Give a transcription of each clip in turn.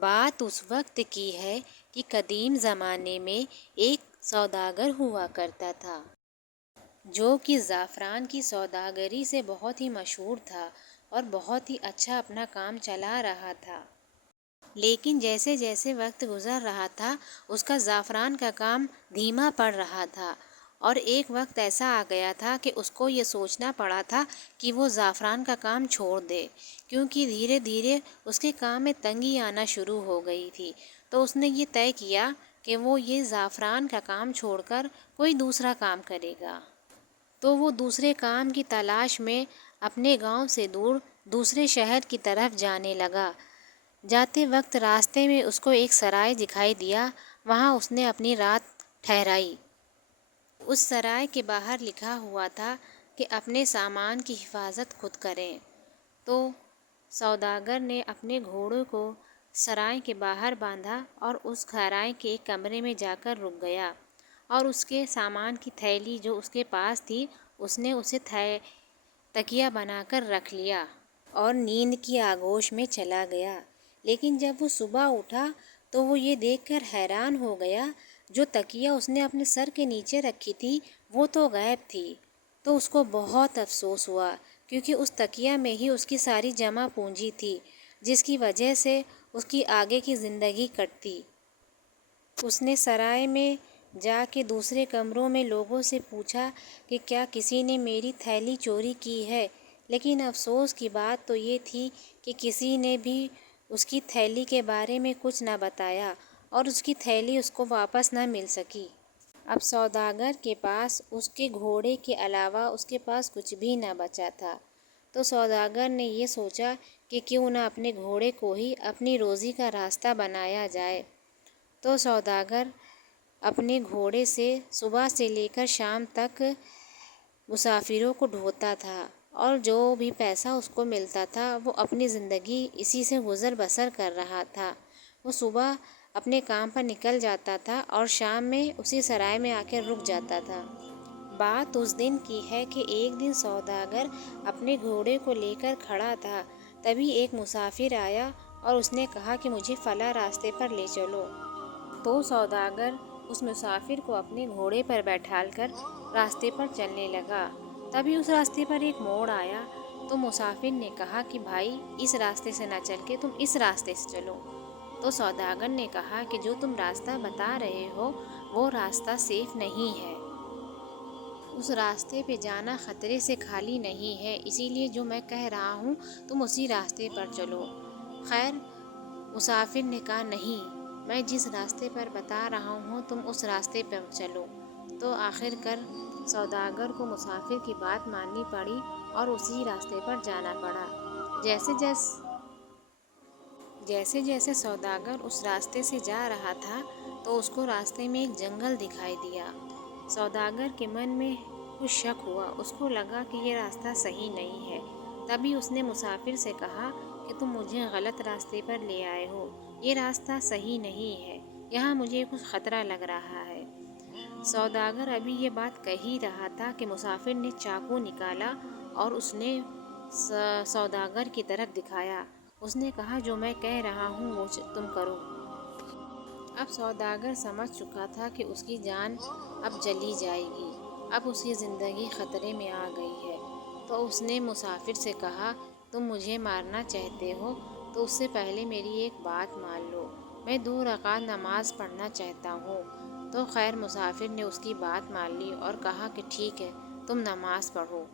بات اس وقت کی ہے کہ قدیم زمانے میں ایک سوداگر ہوا کرتا تھا جو کہ زعفران کی سوداگری سے بہت ہی مشہور تھا اور بہت ہی اچھا اپنا کام چلا رہا تھا۔ لیکن جیسے جیسے وقت گزر رہا تھا اس کا زعفران کا کام دھیما پڑ رہا تھا، اور ایک وقت ایسا آ گیا تھا کہ اس کو یہ سوچنا پڑا تھا کہ وہ زعفران کا کام چھوڑ دے، کیونکہ دھیرے دھیرے اس کے کام میں تنگی آنا شروع ہو گئی تھی۔ تو اس نے یہ طے کیا کہ وہ یہ زعفران کا کام چھوڑ کر کوئی دوسرا کام کرے گا۔ تو وہ دوسرے کام کی تلاش میں اپنے گاؤں سے دور دوسرے شہر کی طرف جانے لگا۔ جاتے وقت راستے میں اس کو ایک سرائے دکھائی دیا، وہاں اس نے اپنی رات ٹھہرائی۔ اس سرائے کے باہر لکھا ہوا تھا کہ اپنے سامان کی حفاظت خود کریں۔ تو سوداگر نے اپنے گھوڑے کو سرائے کے باہر باندھا اور اس سرائے کے ایک کمرے میں جا کر رک گیا، اور اس کے سامان کی تھیلی جو اس کے پاس تھی اس نے اسے تکیہ بنا کر رکھ لیا اور نیند کی آغوش میں چلا گیا۔ لیکن جب وہ صبح اٹھا تو وہ یہ دیکھ کر حیران ہو گیا، جو تکیہ اس نے اپنے سر کے نیچے رکھی تھی وہ تو غائب تھی۔ تو اس کو بہت افسوس ہوا، کیونکہ اس تکیہ میں ہی اس کی ساری جمع پونجی تھی جس کی وجہ سے اس کی آگے کی زندگی کٹتی۔ اس نے سرائے میں جا کے دوسرے کمروں میں لوگوں سے پوچھا کہ کیا کسی نے میری تھیلی چوری کی ہے، لیکن افسوس کی بات تو یہ تھی کہ کسی نے بھی اس کی تھیلی کے بارے میں کچھ نہ بتایا، اور اس کی تھیلی اس کو واپس نہ مل سکی۔ اب سوداگر کے پاس اس کے گھوڑے کے علاوہ اس کے پاس کچھ بھی نہ بچا تھا۔ تو سوداگر نے یہ سوچا کہ کیوں نہ اپنے گھوڑے کو ہی اپنی روزی کا راستہ بنایا جائے۔ تو سوداگر اپنے گھوڑے سے صبح سے لے کر شام تک مسافروں کو ڈھوتا تھا، اور جو بھی پیسہ اس کو ملتا تھا وہ اپنی زندگی اسی سے گزر بسر کر رہا تھا۔ وہ صبح اپنے کام پر نکل جاتا تھا اور شام میں اسی سرائے میں آ کے رک جاتا تھا۔ بات اس دن کی ہے کہ ایک دن سوداگر اپنے گھوڑے کو لے کر کھڑا تھا، تبھی ایک مسافر آیا اور اس نے کہا کہ مجھے فلاں راستے پر لے چلو۔ تو سوداگر اس مسافر کو اپنے گھوڑے پر بیٹھال کر راستے پر چلنے لگا۔ تبھی اس راستے پر ایک موڑ آیا، تو مسافر نے کہا کہ بھائی اس راستے سے نہ چل کے تم اس راستے سے چلو۔ تو سوداگر نے کہا کہ جو تم راستہ بتا رہے ہو وہ راستہ سیف نہیں ہے، اس راستے پہ جانا خطرے سے خالی نہیں ہے، اسی لیے جو میں کہہ رہا ہوں تم اسی راستے پر چلو۔ خیر، مسافر نے کہا نہیں، میں جس راستے پر بتا رہا ہوں تم اس راستے پر چلو۔ تو آخر کار سوداگر کو مسافر کی بات ماننی پڑی اور اسی راستے پر جانا پڑا۔ جیسے جیسے سوداگر اس راستے سے جا رہا تھا تو اس کو راستے میں ایک جنگل دکھائی دیا۔ سوداگر کے من میں کچھ شک ہوا، اس کو لگا کہ یہ راستہ صحیح نہیں ہے۔ تبھی اس نے مسافر سے کہا کہ تم مجھے غلط راستے پر لے آئے ہو، یہ راستہ صحیح نہیں ہے، یہاں مجھے کچھ خطرہ لگ رہا ہے۔ سوداگر ابھی یہ بات کہہ ہی رہا تھا کہ مسافر نے چاقو نکالا اور اس نے سوداگر کی طرف دکھایا۔ اس نے کہا جو میں کہہ رہا ہوں وہ تم کرو۔ اب سوداگر سمجھ چکا تھا کہ اس کی جان اب چلی جائے گی، اب اس کی زندگی خطرے میں آ گئی ہے۔ تو اس نے مسافر سے کہا تم مجھے مارنا چاہتے ہو تو اس سے پہلے میری ایک بات مان لو، میں 2 رکعت نماز پڑھنا چاہتا ہوں۔ تو خیر مسافر نے اس کی بات مان لی اور کہا کہ ٹھیک ہے تم نماز پڑھو۔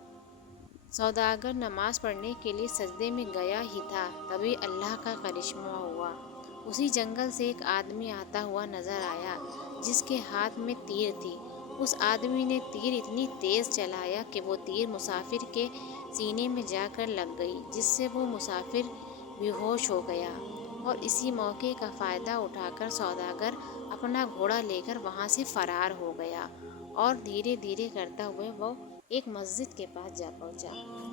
سوداگر نماز پڑھنے کے لیے سجدے میں گیا ہی تھا، تبھی اللہ کا کرشمہ ہوا۔ اسی جنگل سے ایک آدمی آتا ہوا نظر آیا جس کے ہاتھ میں تیر تھی۔ اس آدمی نے تیر اتنی تیز چلایا کہ وہ تیر مسافر کے سینے میں جا کر لگ گئی، جس سے وہ مسافر بے ہوش ہو گیا۔ اور اسی موقع کا فائدہ اٹھا کر سوداگر اپنا گھوڑا لے کر وہاں سے فرار ہو گیا، اور دھیرے دھیرے کرتا ہوا وہ ایک مسجد کے پاس جا پہنچا۔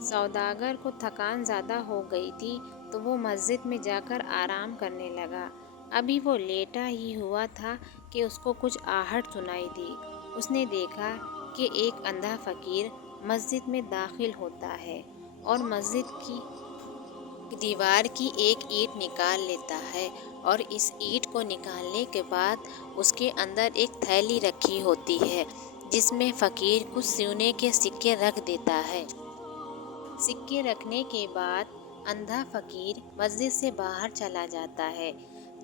سوداگر کو تھکان زیادہ ہو گئی تھی تو وہ مسجد میں جا کر آرام کرنے لگا۔ ابھی وہ لیٹا ہی ہوا تھا کہ اس کو کچھ آہٹ سنائی دی۔ اس نے دیکھا کہ ایک اندھا فقیر مسجد میں داخل ہوتا ہے اور مسجد کی دیوار کی ایک اینٹ نکال لیتا ہے اور اس اینٹ کو نکالنے کے بعد اس کے اندر ایک تھیلی رکھی ہوتی ہے جس میں فقیر کچھ سونے کے سکے رکھ دیتا ہے۔ سکے رکھنے کے بعد اندھا فقیر مسجد سے باہر چلا جاتا ہے۔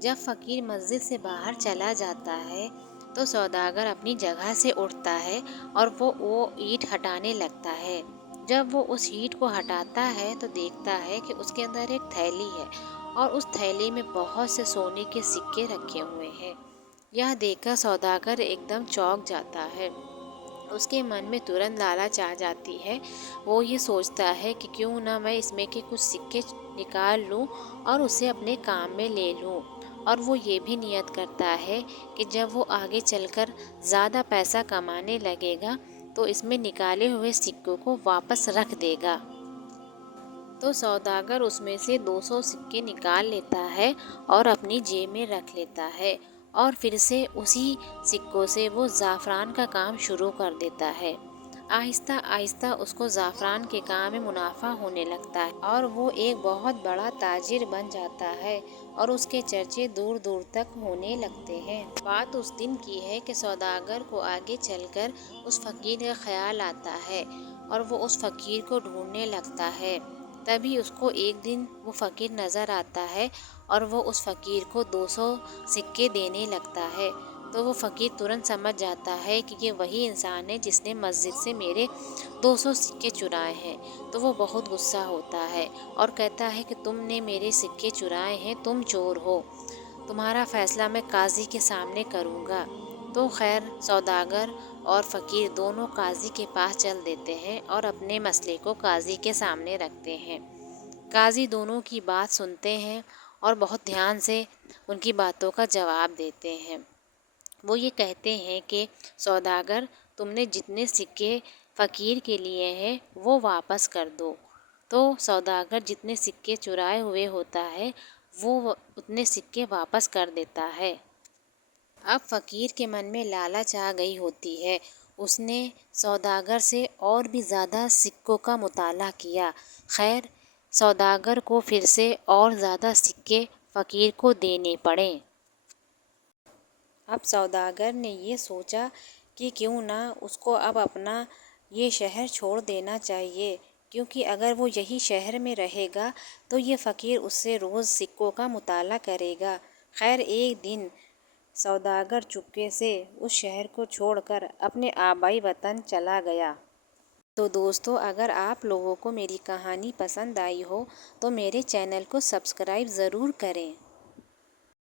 جب فقیر مسجد سے باہر چلا جاتا ہے تو سوداگر اپنی جگہ سے اٹھتا ہے اور وہ اینٹ ہٹانے لگتا ہے۔ جب وہ اس اینٹ کو ہٹاتا ہے تو دیکھتا ہے کہ اس کے اندر ایک تھیلی ہے اور اس تھیلی میں بہت سے سونے کے سکے رکھے ہوئے ہیں۔ یہ دیکھ کر سوداگر ایک دم چونک جاتا ہے۔ اس کے من میں ترنت لالچ آ جاتی ہے۔ وہ یہ سوچتا ہے کہ کیوں نہ میں اس میں کے کچھ سکے نکال لوں اور اسے اپنے کام میں لے لوں، اور وہ یہ بھی نیت کرتا ہے کہ جب وہ آگے چل کر زیادہ پیسہ کمانے لگے گا تو اس میں نکالے ہوئے سکوں کو واپس رکھ دے گا۔ تو سوداگر اس میں سے 200 سکے نکال لیتا ہے اور اپنی جیب میں رکھ لیتا ہے، اور پھر سے اسی سکوں سے وہ زعفران کا کام شروع کر دیتا ہے۔ آہستہ آہستہ اس کو زعفران کے کام میں منافع ہونے لگتا ہے اور وہ ایک بہت بڑا تاجر بن جاتا ہے اور اس کے چرچے دور دور تک ہونے لگتے ہیں۔ بات اس دن کی ہے کہ سوداگر کو آگے چل کر اس فقیر کا خیال آتا ہے اور وہ اس فقیر کو ڈھونڈنے لگتا ہے۔ تبھی اس کو ایک دن وہ فقیر نظر آتا ہے اور وہ اس فقیر کو 200 سکے دینے لگتا ہے۔ تو وہ فقیر ترنت سمجھ جاتا ہے کہ یہ وہی انسان ہے جس نے مسجد سے میرے 200 سکے چرائے ہیں۔ تو وہ بہت غصہ ہوتا ہے اور کہتا ہے کہ تم نے میرے سکے چرائے ہیں، تم چور ہو، تمہارا فیصلہ میں قاضی کے سامنے کروں گا۔ تو خیر سوداگر اور فقیر دونوں قاضی کے پاس چل دیتے ہیں اور اپنے مسئلے کو قاضی کے سامنے رکھتے ہیں۔ قاضی دونوں کی بات سنتے ہیں اور بہت دھیان سے ان کی باتوں کا جواب دیتے ہیں۔ وہ یہ کہتے ہیں کہ سوداگر، تم نے جتنے سکے فقیر کے لیے ہیں وہ واپس کر دو۔ تو سوداگر جتنے سکے چرائے ہوئے ہوتا ہے وہ اتنے سکے واپس کر دیتا ہے۔ اب فقیر کے من میں لالچ آ گئی ہوتی ہے۔ اس نے سوداگر سے اور بھی زیادہ سکوں کا مطالبہ کیا۔ خیر سوداگر کو پھر سے اور زیادہ سکے فقیر کو دینے پڑے۔ اب سوداگر نے یہ سوچا کہ کیوں نہ اس کو اب اپنا یہ شہر چھوڑ دینا چاہیے، کیونکہ اگر وہ یہی شہر میں رہے گا تو یہ فقیر اس سے روز سکوں کا مطالبہ کرے گا۔ خیر ایک دن سوداگر چپکے سے اس شہر کو چھوڑ کر اپنے آبائی وطن چلا گیا۔ تو دوستو، اگر آپ لوگوں کو میری کہانی پسند آئی ہو تو میرے چینل کو سبسکرائب ضرور کریں۔